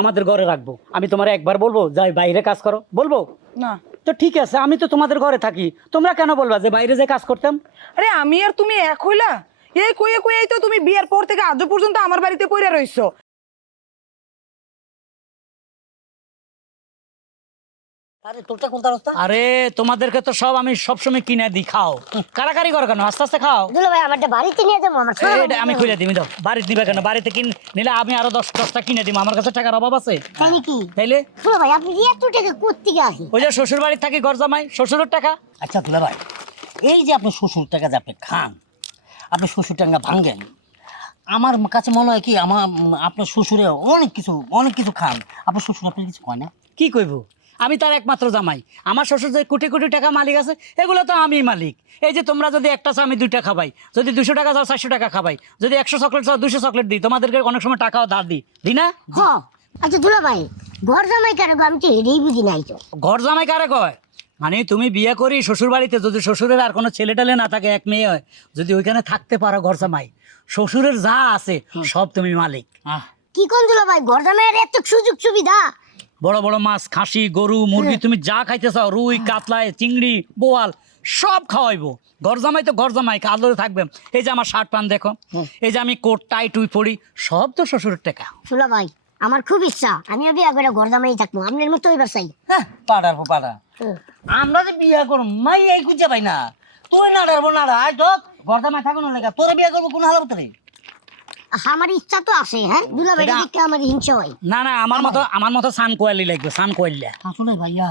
আমাদের ঘরে রাখবো। আমি তোমার একবার বলবো যাই বাইরে কাজ করো, বলবো না। তো ঠিক আছে, আমি তো তোমাদের ঘরে থাকি, তোমরা কেন বলবা যে বাইরে যে কাজ করতাম? আরে আমি আর তুমি এক হইলা? এই কইয়ে কইয়েই তো তুমি বিয়ের পর থেকে আজও পর্যন্ত আমার বাড়িতে পইরা রইছো। আরে তোরটা কোন অবস্থা? আরে তোমাদেরকে তো সব আমি সবসময় কিনে দিই, খাও। কারাকারি করো কেন? আস্তে আস্তে খাও। দুলা ভাই আমারটা বাড়িতে নিয়ে যাবো আমার ছোট এইটা আমি খুলে দিই, দাও। বাড়িতে নিবে কেন? বাড়িতে নিলে আমি আরো 10টা কিনে দিব, আমার কাছে টাকার অভাব আছে? তাই নাকি? তাইলে দুলা ভাই আপনি এত টাকা কোত্থেকে আসে? ওই যে শ্বশুর বাড়ি থাকি, ঘর জামাই, শ্বশুরের টাকা। আচ্ছা দুলা ভাই, এই যে আপনার শ্বশুর টাকা যে আপনি খান, আপনি শ্বশুর টাকা ভাঙ্গেন, আমার কাছে মনে হয় কি আপনার শ্বশুরে অনেক কিছু খান, আপনার শ্বশুর আপনার কিছু হয় না? কি কইব? আমি তার একমাত্র জামাই। আমার শ্বশুর যে কোটি কোটি টাকা মালিক আছে, এগুলো তো আমি মালিক। এই যে তোমরা যদি একটা চাও আমি 2টা খাবাই, যদি 200 টাকা চাও 400 টাকা খাবাই, যদি 100 চকলেট চাও 200 চকলেট দিই, তোমাদেরকে অনেক সময় টাকাও ধার দিই না? হ। আচ্ছা দুলা ভাই, ঘর জামাই কেন গো? আমি তো এটাই বুঝি নাই তো। ঘর জামাই কারে কয়? মানে তুমি বিয়ে করি শ্বশুর বাড়িতে, যদি শ্বশুরের আর কোনো ছেলে টেলে না থাকে, এক মেয়ে হয়, যদি ওইখানে থাকতে পারো ঘর জামাই, শ্বশুরের যা আছে সব তুমি মালিক। কি কোন দুলা ভাই, ঘর জামাইয়ের এত সুযোগ সুবিধা? বড় বড় মাছ, খাসি, গরু, মুরগি, তুমি যা খাইতে চাও, রুই, কাতলায়, চিংড়ি, বোয়াল, সব খাওয়াইবো। ঘর জামাই তো ঘর জামাই, আদরে থাকবে। এই যে আমার শার্ট প্যান্ট দেখো, এই যে আমি কোট টাই টুই পরি, সব তো শ্বশুরের টাকা। দুলা ভাই আমার খুব ইচ্ছা আমিও বিয়া করে ঘর জামাই থাকবো, আপনার মতো এবার চাই। হ্যাঁ পাড়া আমরা যে বিয়া করব মাই এই খুঁজে পাই না, তুই না ডারবো না আয় তো ঘরটা মাথা কোনো লেখা, তোরা বিয়া করবো কোন হালাত রে? আমার ইচ্ছা তো আছে, হ্যাঁ দুলা ভাই দেখতে আমার হিংসা হয়। না না, আমার মতো সান কোয়ালি লাগবে, সান কোয়ালিয়া। আসলে ভাইয়া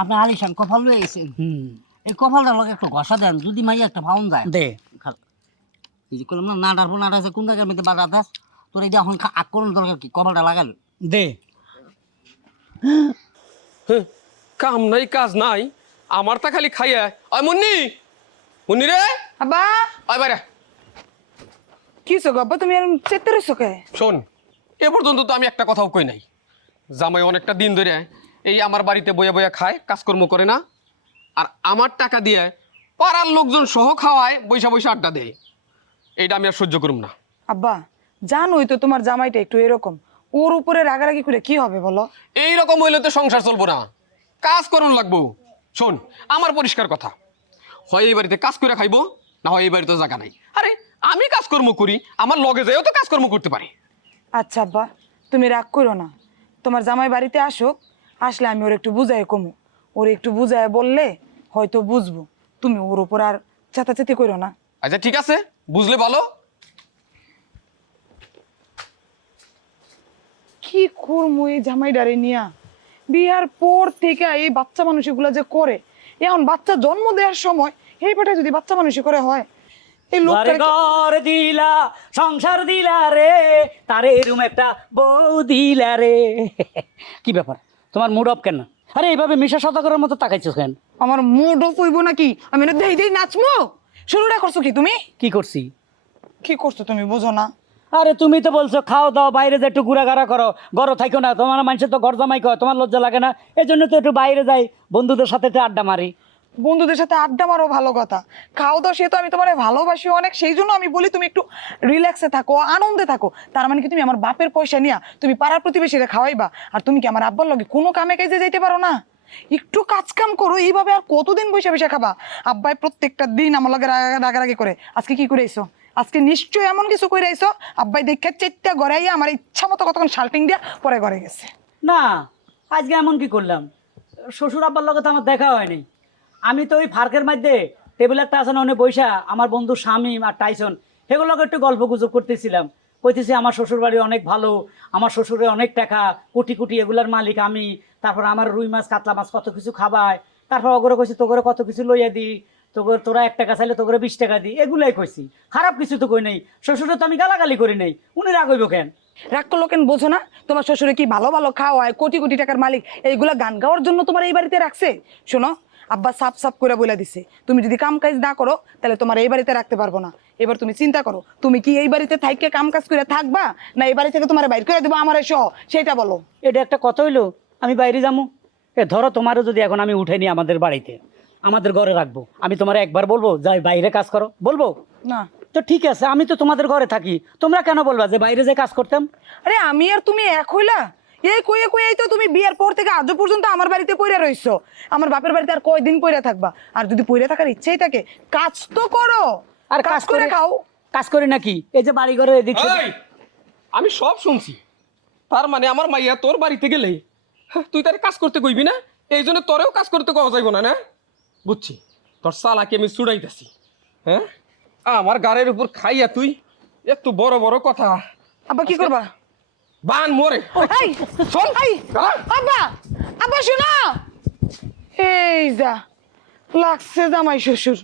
আপনি আলিশান কপাল লয়ে গেছেন, হুম, এই কপালটার লগে একটু ঘষা দেন, যদি মাইয়া একটা ভাউন যায়। দে। এই যে করলাম না ডারবো না ডারছে কোন জায়গার মধ্যে বাধা দাস, তোর এই যে এখন আক্রমণ দরকার কি, কপালটা লাগাল দে। কাম নাই কাজ নাই, আমারটা খালি খাইয়া। ওই মুন্নি, মুন্নি রে, আব্বা ওই বাইরে কি হইছে গো আব্বা, তুমি এরকম চেতে রইছো কে? শোন, এ পর্যন্ত তো আমি একটা কথাও কই নাই। জামাই অনেকটা দিন ধরে এই আমার বাড়িতে বইয়া বইয়া খায়, কাজকর্ম করে না, আর আমার টাকা দিয়ে পাড়ার লোকজন সহ খাওয়ায়, বৈশা বৈশা আড্ডা দেয়। এইটা আমি আর সহ্য করুম না। আব্বা জানোই তো তোমার জামাইটা একটু এরকম, ওর উপরে রাগারাগি করে কি হবে বলো? এইরকম হইলে তো সংসার চলবো না, কাজ করুন লাগবো। শোন, আমার পরিষ্কার কথা, হয় এই বাড়িতে কাজ করে খাইবো, না হয় এই বাড়িতে জায়গা নাই। আরে আমি কাজকর্ম করি, আমার লগে যাইও তো কাজকর্ম করতে পারি। আচ্ছা আব্বা তুমি রাগ করো না, তোমার জামাই বাড়িতে আসুক, আসলে আমি ওর একটু বুঝাই কমু, ওর একটু বুঝায় বললে হয়তো বুঝবো। তুমি ওর উপর আর চেতাচেতি করো না। আচ্ছা ঠিক আছে, বুঝলে বলো। কি করবো এই জামাই ডারে নিয়া? বিয়ার পর থেকে এই বাচ্চা মানুষ এগুলা যে করে, এখন বাচ্চা জন্ম দেওয়ার সময় এই পেটে যদি বাচ্চা মানুষই করে হয়, এই লোকটা ঘর দিলা, সংসার দিলা রে, তারে এরম একটা বউ দিলা রে। কি ব্যাপার, তোমার মুড অফ কেন? আরে এইভাবে মিশা শতকরের মতো তাকাইছো কেন? আমার মুড অফ হইব নাকি? আমি না দেই দেই নাচমো? শুরুটা করছো কি তুমি? কি করছি? কি করছো তুমি বোঝো না? আরে তুমি তো বলছো খাও দাও, বাইরে যে একটু ঘোরাঘাড়া করো, ঘর থাইকো না। তোমার মানুষের তো ঘর জামাই কয়, তোমার লজ্জা লাগে না? এই জন্য তো একটু বাইরে যাই, বন্ধুদের সাথে একটু আড্ডা মারি। বন্ধুদের সাথে আড্ডা মারো ভালো কথা, খাও দাও সে তো আমি তোমার ভালোবাসি অনেক, সেই জন্য আমি বলি তুমি একটু রিল্যাক্সে থাকো, আনন্দে থাকো। তার মানে কি তুমি আমার বাপের পয়সা নিয়া তুমি পাড়ার প্রতিবেশীরা খাওয়াইবা, আর তুমি কি আমার আব্বার লগে কোনো কামে কাজে যাইতে পারো না? একটু কাজ কাম করো, এইভাবে আর কতদিন বসে বসে খাবা? আব্বাই প্রত্যেকটা দিন আমার লগে রাগারাগি করে। আজকে কি করে আইছো? আজকে নিশ্চয়ই এমন কিছু করে আইছো আব্বাই দেখে চেটটা গড়াইয়া আমার ইচ্ছা মতো কতক্ষণ শাল্টিং দিয়া পরে ঘরে গেছে। না, আজকে এমন কি করলাম? শ্বশুর আব্বার লগে তো আমার দেখা হয়নি। আমি তো ওই ফার্কের মধ্যে টেবিল একটা আছে না, অনেক বৈশা আমার বন্ধু শামীম আর টাইসন, সেগুলোকে একটু গল্প গুজব করতেছিলাম। কইতেছি আমার শ্বশুর বাড়ি অনেক ভালো, আমার শ্বশুরের অনেক টাকা, কোটি কোটি, এগুলার মালিক আমি। তারপর আমার রুই মাছ, কাতলা মাছ কত কিছু খাবায়। তারপর অগরে কইছি তোগরে কত কিছু লইয়া দিই, তোরা 1 টাকা চাইলে তোগরে 20 টাকা দিই, এগুলাই কইছি। খারাপ কিছু তো কই নাই, শ্বশুরে তো আমি গালাগালি করি নাই। উনি রাগ হইব কেন? রাগ করলো কেন বোঝো না? তোমার শ্বশুরে কি ভালো ভালো খাওয়ায়, কোটি কোটি টাকার মালিক, এইগুলা গান গাওয়ার জন্য তোমার এই বাড়িতে রাখছে? শোনো, আব্বা সাপ সাপ করে বলে দিছে, তুমি যদি কাম কাজ না করো তাহলে তোমার এই বাড়িতে রাখতে পারবো না। এবার তুমি চিন্তা করো, তুমি কি এই বাড়িতে থাইকে কাম কাজ করে থাকবা, না এই বাড়ি থেকে তোমার বাইর করে দেবো আমার এসো, সেটা বলো। এটা একটা কথা হইলো? আমি বাইরে যাবো? ধরো তোমারও যদি এখন আমি উঠে নিই আমাদের বাড়িতে, আমাদের ঘরে রাখবো, আমি তোমার একবার বলবো যাই বাইরে কাজ করো, বলবো না। তো ঠিক আছে, আমি তো তোমাদের ঘরে থাকি, তোমরা কেন বলবা যে বাইরে যে কাজ করতাম? আরে আমি আর তুমি এক হইলা? এই কইয়ে কইয়েই তো তুমি বিয়ের পর থেকে আজও পর্যন্ত আমার বাড়িতে পইরা রইছো। আমার বাপের বাড়িতে আর কয়দিন পইরা থাকবা? আর যদি পইরা থাকার ইচ্ছেই থাকে কাজ তো করো, আর কাজ করে খাও। কাজ করি নাকি? এই যে বাড়ি ঘরে এদিক সেদিক- এই, আমি সব শুনছি। তার মানে আমার মাইয়া তোর বাড়িতে গেলে তুই তার কাজ করতে কইবি না? এই জন্য তোরেও কাজ করতে কওয়া যাইব না, না? বুঝছি, তোর সালাকে আমি ছুড়াইতেছি। হ্যাঁ, আমার গাড়ির উপর খাইয়া তুই একটু বড় বড় কথা। আব্বা কি করবা? বান মরে এই শোন, এই আব্বা, আব্বা শোনো, এই যা লাগছে জামাই শ্বশুর।